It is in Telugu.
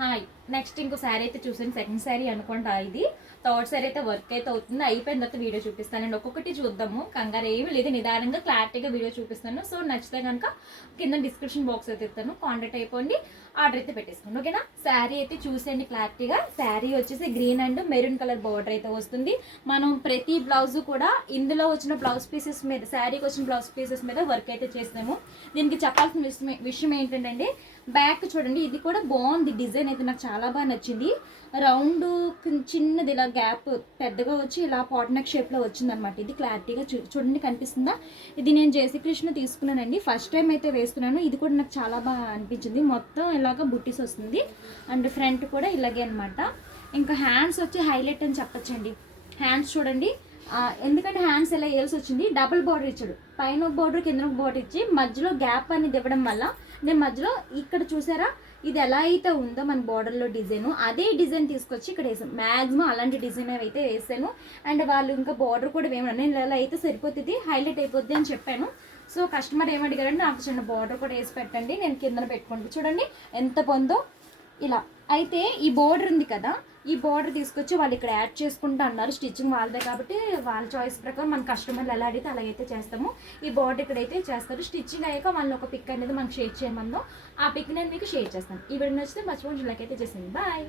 హాయ్. నెక్స్ట్ ఇంకో శారీ అయితే చూసాను. సెకండ్ శారీ అనుకుంటా ఇది. థర్డ్ శారీ అయితే వర్క్ అయితే అవుతుంది. అయిపోయిన తర్వాత వీడియో చూపిస్తానండి. ఒక్కొక్కటి చూద్దాము. కంగారు ఏమి లేదు, నిదానంగా క్లారిటీగా వీడియో చూపిస్తాను. సో నచ్చితే కనుక కింద డిస్క్రిప్షన్ బాక్స్ అయితే ఇస్తాను, కాంటాక్ట్ అయిపోండి, ఆర్డర్ అయితే పెట్టేసుకోండి. ఓకేనా? శారీ అయితే చూసేయండి క్లారిటీగా. శారీ వచ్చేసి green and maroon colour border అయితే వస్తుంది. మనం ప్రతి బ్లౌజ్ కూడా ఇందులో వచ్చిన బ్లౌజ్ పీసెస్ మీద, శారీకి వచ్చిన బ్లౌజ్ పీసెస్ మీద వర్క్ అయితే చేస్తాము. దీనికి చెప్పాల్సిన విషయం ఏంటంటే, బ్యాక్ చూడండి, ఇది కూడా బాగుంది. డిజైన్ అయితే నాకు చాలా బాగా నచ్చింది. రౌండ్ చిన్నది ఇలా గ్యాప్ పెద్దగా వచ్చి ఇలా పాట్ నెక్ షేప్లో వచ్చిందనమాట. ఇది క్లారిటీగా చూడండి, కనిపిస్తుందా? ఇది నేను జేసీ కృష్ణ తీసుకున్నానండి. ఫస్ట్ టైం అయితే వేస్తున్నాను. ఇది కూడా నాకు చాలా బాగా అనిపించింది. మొత్తం ఇలాగ బుట్టీస్ వస్తుంది అండ్ ఫ్రంట్ కూడా ఇలాగే అనమాట. ఇంకా హ్యాండ్స్ వచ్చి హైలైట్ అని చెప్పచ్చండి. హ్యాండ్స్ చూడండి, ఎందుకంటే హ్యాండ్స్ ఎలా వేయాల్సి వచ్చింది, డబుల్ బార్డర్ ఇచ్చాడు. పైన ఒక బార్డర్ కింద ఒక బార్డర్ ఇచ్చి మధ్యలో గ్యాప్ అనేది ఇవ్వడం వల్ల నేను మధ్యలో ఇక్కడ చూసారా, ఇది ఎలా అయితే ఉందో మన బార్డర్లో డిజైన్, అదే డిజైన్ తీసుకొచ్చి ఇక్కడ వేసాను. మ్యాక్సిమం అలాంటి డిజైన్ అయితే వేసాను. అండ్ వాళ్ళు ఇంకా బార్డర్ కూడా వేయమన్నారు. నేను ఇలా అయితే సరిపోతుంది, హైలైట్ అయిపోద్ది అని చెప్పాను. సో కస్టమర్ ఏమడిగారంటే, నాకు చిన్న బార్డర్ కూడా వేసి పెట్టండి, నేను కింద పెట్టుకోండి. చూడండి ఎంత పొందో ఇలా. అయితే ఈ బోర్డర్ ఉంది కదా, ఈ బోర్డర్ తీసుకొచ్చి వాళ్ళు ఇక్కడ యాడ్ చేసుకుంటా అన్నారు. స్టిచ్చింగ్ వాళ్ళదే కాబట్టి వాళ్ళ చాయిస్ ప్రకారం మన కస్టమర్లు ఎలా అడిగితే అలాగైతే చేస్తాము. ఈ బోర్డర్ ఇక్కడైతే చేస్తారు. స్టిచ్చింగ్ అయ్యాక వాళ్ళు ఒక పిక్ అనేది మనకు షేర్ చేయమందో, ఆ పిక్ నేను మీకు షేర్ చేస్తాను. ఈ వీడియో నచ్చితే మర్చిపోండి లైక్ అయితే చేసేయండి. బాయ్.